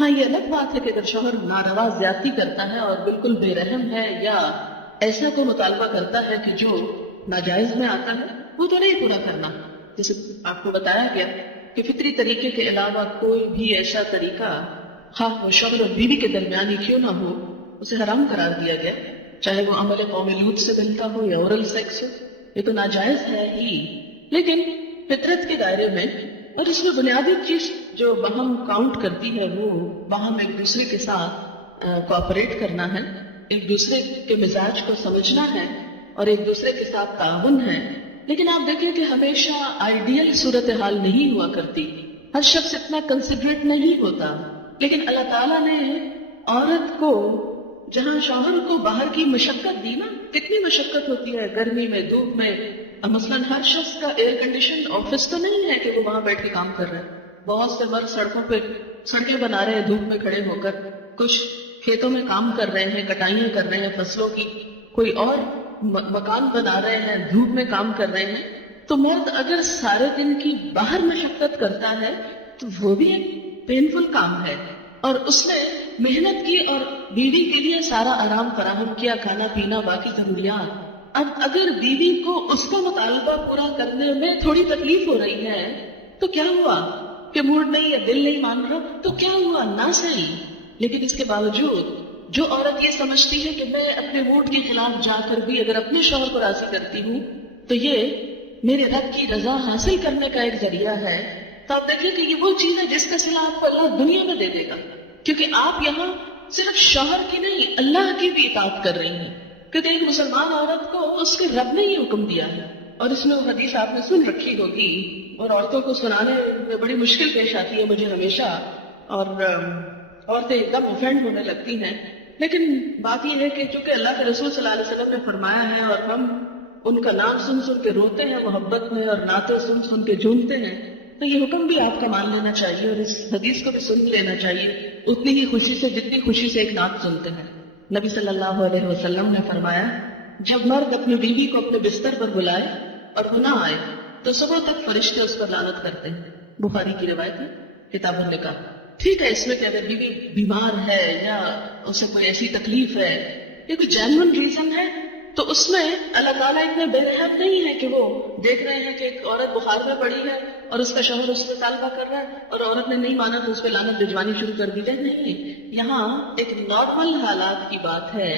ہاں یہ الگ بات ہے کہ اگر شوہر ناروا زیادتی کرتا ہے اور بالکل بے رحم ہے یا ایسا کوئی مطالبہ کرتا ہے کہ جو ناجائز میں آتا ہے وہ تو نہیں پورا کرنا. جیسے آپ کو بتایا گیا کہ فطری طریقے کے علاوہ کوئی بھی ایسا طریقہ خواہ وہ شوہر اور بیوی کے درمیان ہی کیوں نہ ہو اسے حرام قرار دیا گیا, چاہے وہ عمل قوم لوط سے ملتا ہو یا اورل سیکس ہو. یہ تو ناجائز ہے ہی, لیکن فطرت کے دائرے میں. اور اس میں بنیادی چیز جو باہم کاؤنٹ کرتی ہے وہ باہم ایک دوسرے کے ساتھ کوآپریٹ کرنا ہے, ایک دوسرے کے مزاج کو سمجھنا ہے اور ایک دوسرے کے ساتھ تعاون ہے. لیکن آپ دیکھیں کہ ہمیشہ آئیڈیل صورتحال نہیں ہوا کرتی, ہر شخص اتنا کنسیڈریٹ نہیں ہوتا. لیکن اللہ تعالیٰ نے عورت کو جہاں شوہر کو باہر کی مشقت دی نا, کتنی مشقت ہوتی ہے گرمی میں دھوپ میں. مثلاً ہر شخص کا ایئر کنڈیشن آفس تو نہیں ہے کہ وہ وہاں بیٹھ کے کام کر رہے ہیں. بہت سے مرد سڑکوں پہ سڑکیں بنا رہے ہیں دھوپ میں کھڑے ہو کر, کچھ کھیتوں میں کام کر رہے ہیں, کٹائیاں کر رہے ہیں فصلوں کی, کوئی اور مکان بنا رہے ہیں, دھوپ میں کام کر رہے ہیں. تو مرد اگر سارے دن کی باہر مشقت کرتا ہے تو وہ بھی ایک پینفل کام ہے, اور اس نے محنت کی اور بیوی کے لیے سارا آرام فراہم کیا, کھانا پینا باقی ضروریات. اب اگر بیوی کو اس کا مطالبہ پورا کرنے میں تھوڑی تکلیف ہو رہی ہے تو کیا ہوا کہ موڈ نہیں ہے, دل نہیں مان رہا, تو کیا ہوا, نہ صحیح. لیکن اس کے باوجود جو عورت یہ سمجھتی ہے کہ میں اپنے موڈ کے خلاف جا کر بھی اگر اپنے شوہر کو راضی کرتی ہوں تو یہ میرے رب کی رضا حاصل کرنے کا ایک ذریعہ ہے, تو آپ دیکھیں کہ یہ وہ چیز ہے جس کا صلہ آپ کو اللہ دنیا میں دے دے گا. کیونکہ آپ یہاں صرف شوہر کی نہیں اللہ کی بھی اطاعت کر رہی ہیں, کیونکہ ایک مسلمان عورت کو اس کے رب نے یہ حکم دیا ہے. اور اس میں وہ حدیث آپ نے سن رکھی ہوگی اور عورتوں کو سنانے میں بڑی مشکل پیش آتی ہے مجھے ہمیشہ, اور عورتیں ایک دم افینڈ ہونے لگتی ہیں. لیکن بات یہ ہے کہ چونکہ اللہ کے رسول صلی اللہ علیہ وسلم نے فرمایا ہے اور ہم ان کا نام سن سن کے روتے ہیں محبت میں اور نعتیں سن سن کے جھومتے ہیں, تو یہ حکم بھی آپ کا مان لینا چاہیے اور اس حدیث کو بھی سن لینا چاہیے اتنی ہی خوشی سے جتنی خوشی سے ایک نعت سنتے ہیں. نبی صلی اللہ علیہ وسلم نے فرمایا جب مرد اپنی بیوی کو اپنے بستر پر بلائے اور وہ نہ آئے تو صبح تک فرشتے اس پر لعنت کرتے ہیں. بخاری کی روایت ہے, کتاب النکاح. ٹھیک ہے, اس میں کہ اگر بیوی بیمار ہے یا اسے کوئی ایسی تکلیف ہے یا کوئی جینون ریزن ہے تو اس میں اللہ تعالیٰ اتنے بے رحم نہیں ہے کہ وہ دیکھ رہے ہیں کہ ایک عورت بخار میں پڑی ہے اور اس کا شوہر اس سے طالبہ کر رہا ہے اور عورت نے نہیں مانا تو اس پہ لعنت بھجوانی شروع کر دی جائے. نہیں, یہاں ایک نارمل حالات کی بات ہے,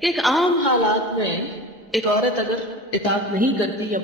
ایک عام حالات میں ایک عورت اگر اطاعت نہیں کرتی یا